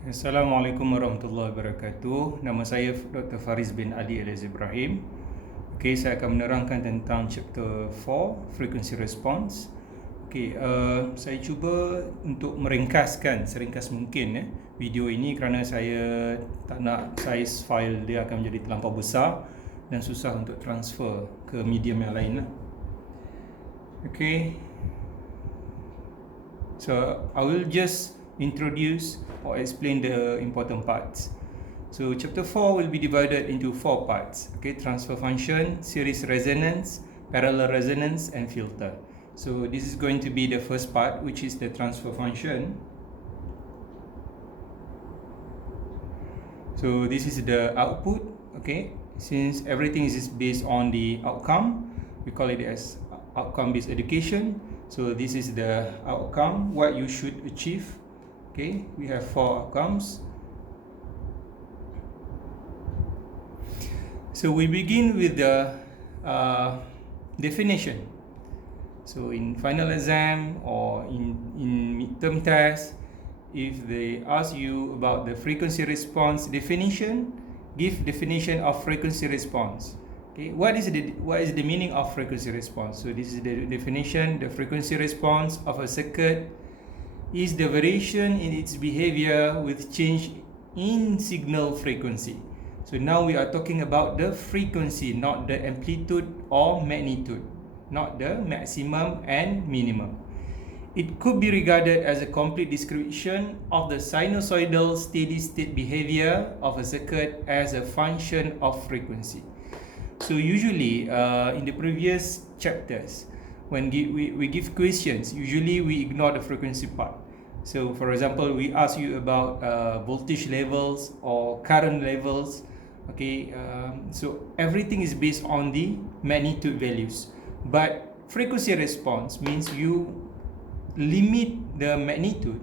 Assalamualaikum warahmatullahi wabarakatuh. Nama saya Dr. Faris bin Ali Alias Ibrahim. Okey, saya akan menerangkan tentang chapter 4, frequency response. Okey, saya cuba untuk meringkaskan seringkas mungkin video ini kerana saya tak nak saiz file dia akan menjadi terlampau besar dan susah untuk transfer ke medium yang lain. Okey. So I will just introduce or explain the important parts. So chapter 4 will be divided into 4 parts. Okay, transfer function, series resonance, parallel resonance, and filter. So this is going to be the first part, which is the transfer function. So this is the output. Okay, since everything is based on the outcome, we call it as outcome-based education. So this is the outcome, what you should achieve. Okay, we have 4 outcomes. So we begin with the definition. So in final exam or in midterm test, if they ask you about the frequency response definition, give definition of frequency response. Okay, what is the meaning of frequency response? So this is the definition. The frequency response of a circuit is the variation in its behavior with change in signal frequency. So now we are talking about the frequency, not the amplitude or magnitude, not the maximum and minimum. It could be regarded as a complete description of the sinusoidal steady state behavior of a circuit as a function of frequency. So usually in the previous chapters, when we give questions, usually we ignore the frequency part. So for example, we ask you about voltage levels or current levels. Okay, so everything is based on the magnitude values. But frequency response means you limit the magnitude.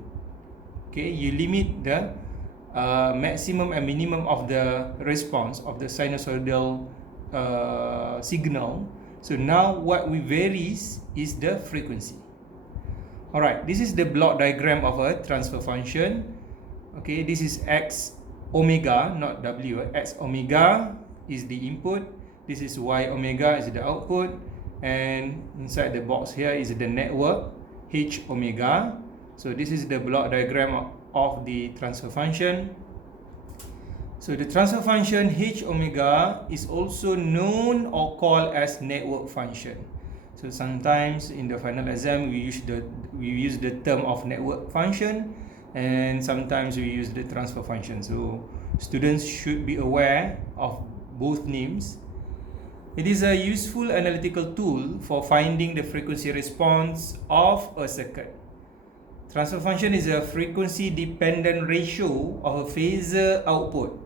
Okay, you limit the maximum and minimum of the response of the sinusoidal signal. So now what we varies is the frequency. Alright, this is the block diagram of a transfer function. Okay, this is X omega, not W. X omega is the input. This is Y omega is the output. And inside the box here is the network H omega. So this is the block diagram of the transfer function. So the transfer function H omega is also known or called as network function. So sometimes in the final exam we use the term of network function, and sometimes we use the transfer function. So students should be aware of both names. It is a useful analytical tool for finding the frequency response of a circuit. Transfer function is a frequency dependent ratio of a phasor output.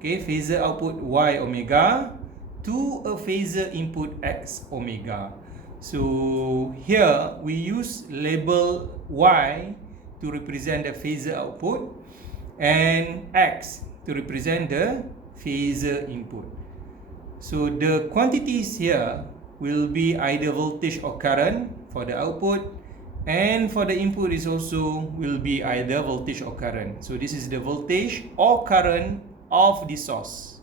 Okay, phasor output Y omega to a phasor input X omega. So here we use label Y to represent the phasor output and X to represent the phasor input. So the quantities here will be either voltage or current for the output, and for the input is also will be either voltage or current. So this is the voltage or current of the source.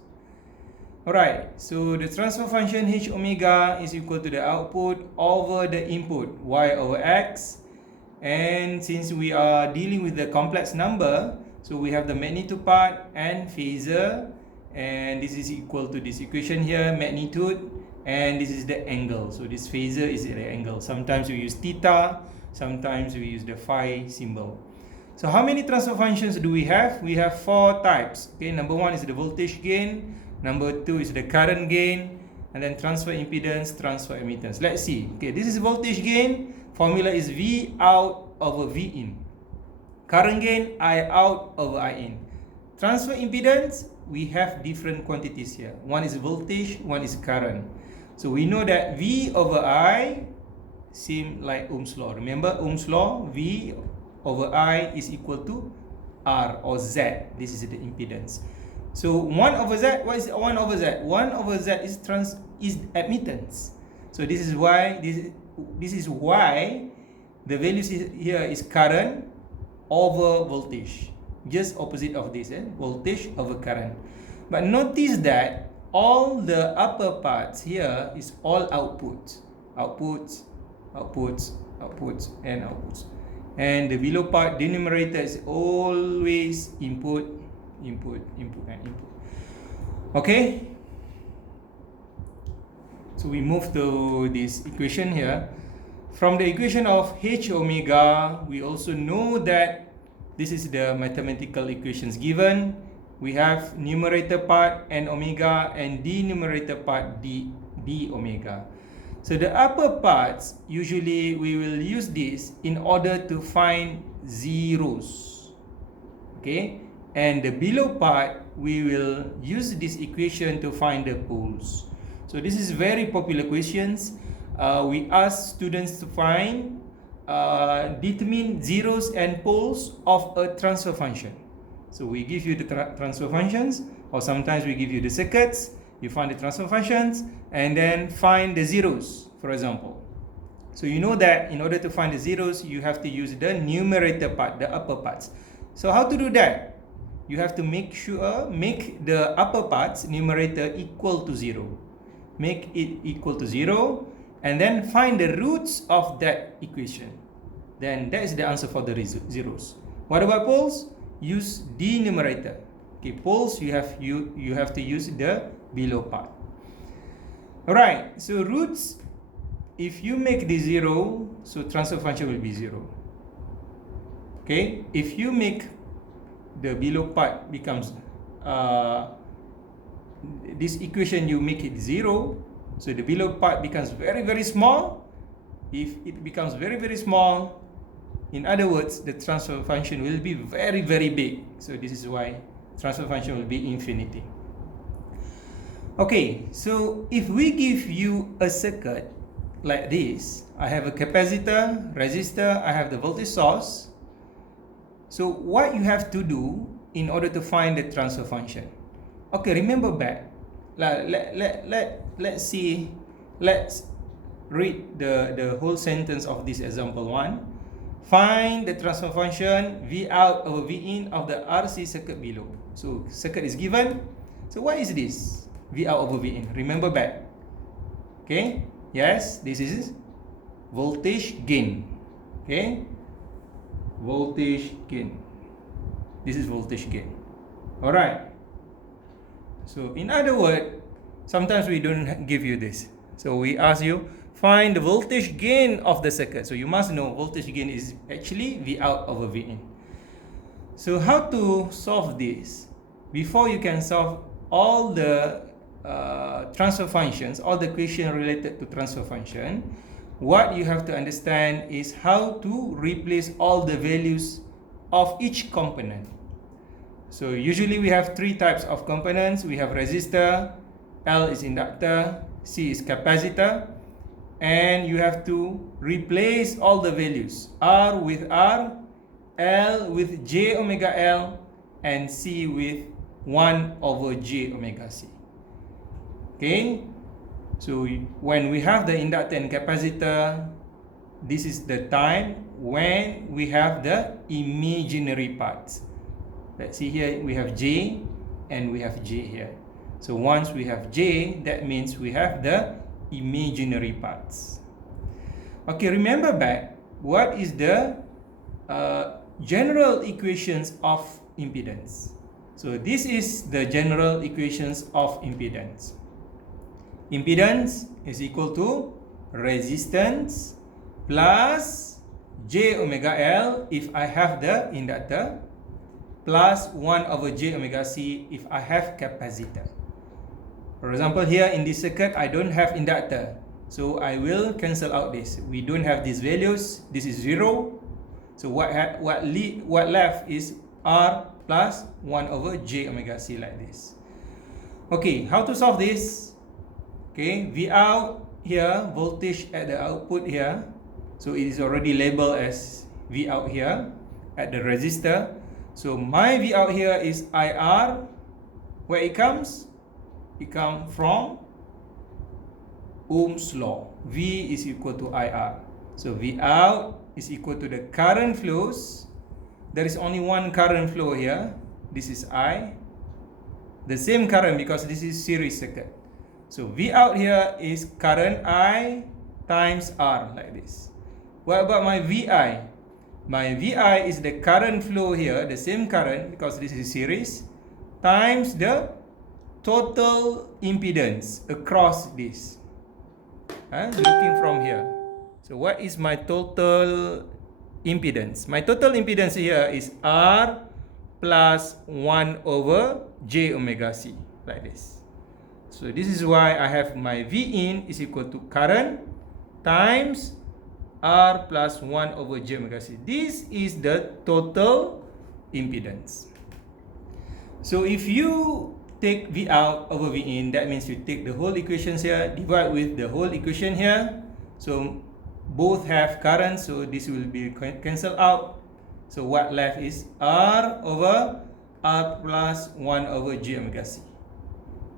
Alright, so the transfer function H omega is equal to the output over the input Y over X. And since we are dealing with the complex number, so we have the magnitude part and phasor, and this is equal to this equation here, magnitude, and this is the angle. So this phasor is the angle. Sometimes we use theta, sometimes we use the phi symbol. So how many transfer functions do we have? We have 4 types. Okay, number 1 is the voltage gain, number 2 is the current gain, and then transfer impedance, transfer admittance. Let's see. Okay, this is voltage gain. Formula is V out over V in. Current gain, I out over I in. Transfer impedance, we have different quantities here. One is voltage, one is current. So we know that V over I seem like Ohm's law. Remember Ohm's law, V over I is equal to R or Z. This is the impedance. So 1 over Z, what is 1 over Z? 1 over Z is admittance. So this is why the value here is current over voltage. just opposite of this, voltage over current. But notice that all the upper parts here is all outputs, outputs, outputs, outputs, and outputs. And the below part, denominator, is always input, input, input, and input. Okay? So we move to this equation here. From the equation of H omega, we also know that this is the mathematical equations given. We have numerator part n omega and denominator part d omega. So the upper parts, usually we will use this in order to find zeros. Okay? And the below part, we will use this equation to find the poles. So this is very popular questions. We ask students to find, determine zeros and poles of a transfer function. So we give you the transfer functions, or sometimes we give you the circuits. You find the transfer functions and then find the zeros, for example. So you know that in order to find the zeros, you have to use the numerator part, the upper parts. So how to do that? You have to make the upper parts, numerator, equal to 0. Make it equal to 0, and then find the roots of that equation. Then that is the answer for the zeros. What about poles? Use denominator. Okay, poles, you have to use the below part. Alright, so roots, if you make the 0, so transfer function will be 0. Okay, if you make the below part becomes this equation, you make it 0, so the below part becomes very, very small. If it becomes very, very small, in other words, the transfer function will be very, very big. So this is why transfer function will be infinity. Okay, so if we give you a circuit like this, I have a capacitor, resistor, I have the voltage source. So what you have to do in order to find the transfer function? Okay, remember back. Let's read the whole sentence of this example 1. Find the transfer function V out over V in of the RC circuit below. So circuit is given. So what is this? V out over V in. Remember back. Okay? Yes, this is voltage gain. Okay? Voltage gain. This is voltage gain. Alright. So in other words, sometimes we don't give you this. So we ask you, find the voltage gain of the circuit. So you must know voltage gain is actually V out over V in. So how to solve this? Before you can solve all the transfer functions, all the questions related to transfer function, what you have to understand is how to replace all the values of each component. So usually we have 3 types of components. We have resistor, L is inductor, C is capacitor, and you have to replace all the values. R with R, L with J omega L, and C with 1 over J omega C. Okay, so when we have the inductor and capacitor, this is the time when we have the imaginary parts. Let's see here, we have J and we have J here. So once we have J, that means we have the imaginary parts. Okay, remember back, what is the general equations of impedance? So this is the general equations of impedance. Impedance is equal to resistance plus J omega L if I have the inductor, plus 1 over J omega C if I have capacitor. For example, here in this circuit, I don't have inductor, so I will cancel out this. We don't have these values. This is 0. So what left is R plus 1 over J omega C like this. Okay, how to solve this? Okay, V out here, voltage at the output here. So it is already labeled as V out here at the resistor. So my V out here is IR. Where it comes? It comes from Ohm's law. V is equal to IR. So V out is equal to the current flows there is only one current flow here. This is I. The same current because this is series circuit. So V out here is current I times R like this. What about my VI? My VI is the current flow here, the same current because this is series, times the total impedance across this. Looking from here. So what is my total impedance? My total impedance here is R plus 1 over j omega c, like this. So this is why I have my V in is equal to current times R plus 1 over j omega c. This is the total impedance. So if you take V out over V in, that means you take the whole equations here, divide with the whole equation here. So both have current, so this will be cancelled out. So what left is R over R plus 1 over j omega c.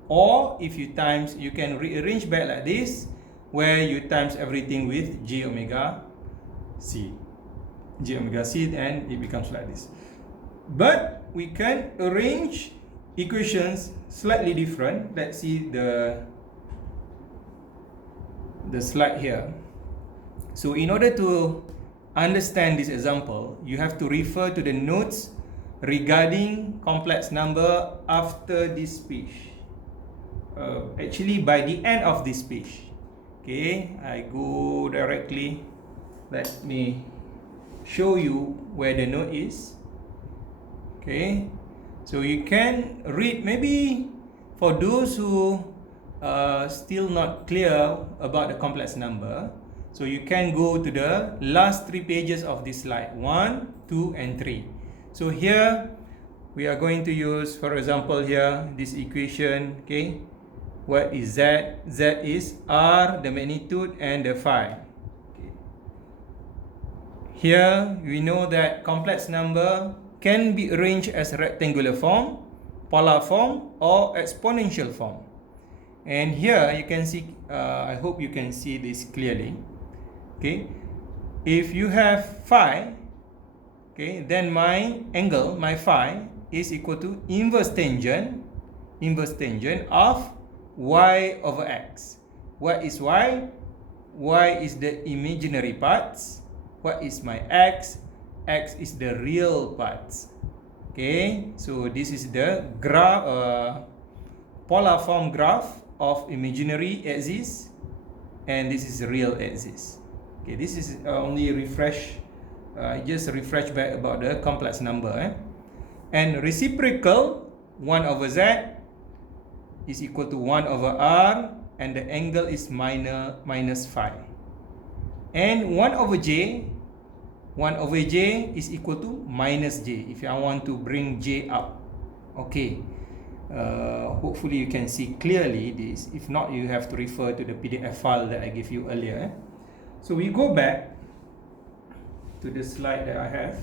Or if you times, you can rearrange back like this, where you times everything with j omega c. J omega c, and it becomes like this. But we can arrange equations slightly different. Let's see the slide here. So in order to understand this example, you have to refer to the notes regarding complex number after this page. Actually by the end of this page. Okay, I go directly. Let me show you where the note is. Okay, so you can read, maybe for those who are still not clear about the complex number, so you can go to the last 3 pages of this slide, 1, 2 and 3. So here we are going to use, for example, here this equation. Okay, what is Z? Z is R, the magnitude, and the phi. Okay. Here we know that complex number can be arranged as rectangular form, polar form, or exponential form. And here you can see, I hope you can see this clearly. Okay, if you have phi, okay, then my angle, my phi, is equal to inverse tangent of y over x. What is y? Y is the imaginary parts. What is my x? X is the real parts. Okay, so this is the graph, polar form graph of imaginary axis, and this is real axis. Okay, this is only refresh, just refresh back about the complex number. And reciprocal 1 over z is equal to 1 over r, and the angle is minus phi. And 1 over j is equal to minus j, if I want to bring j up. Okay, hopefully you can see clearly this. If not, you have to refer to the PDF file that I gave you earlier. So we go back to the slide that I have.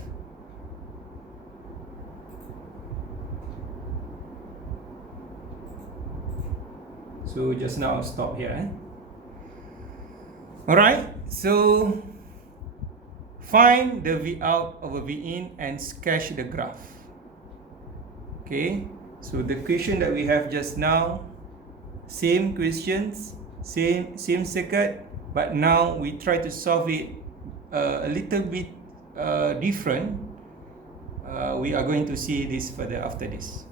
So just now I'll stop here. Alright, so find the V out over V in and sketch the graph. Okay, so the question that we have just now, same questions, same circuit, but now we try to solve it a little bit different. We are going to see this further after this.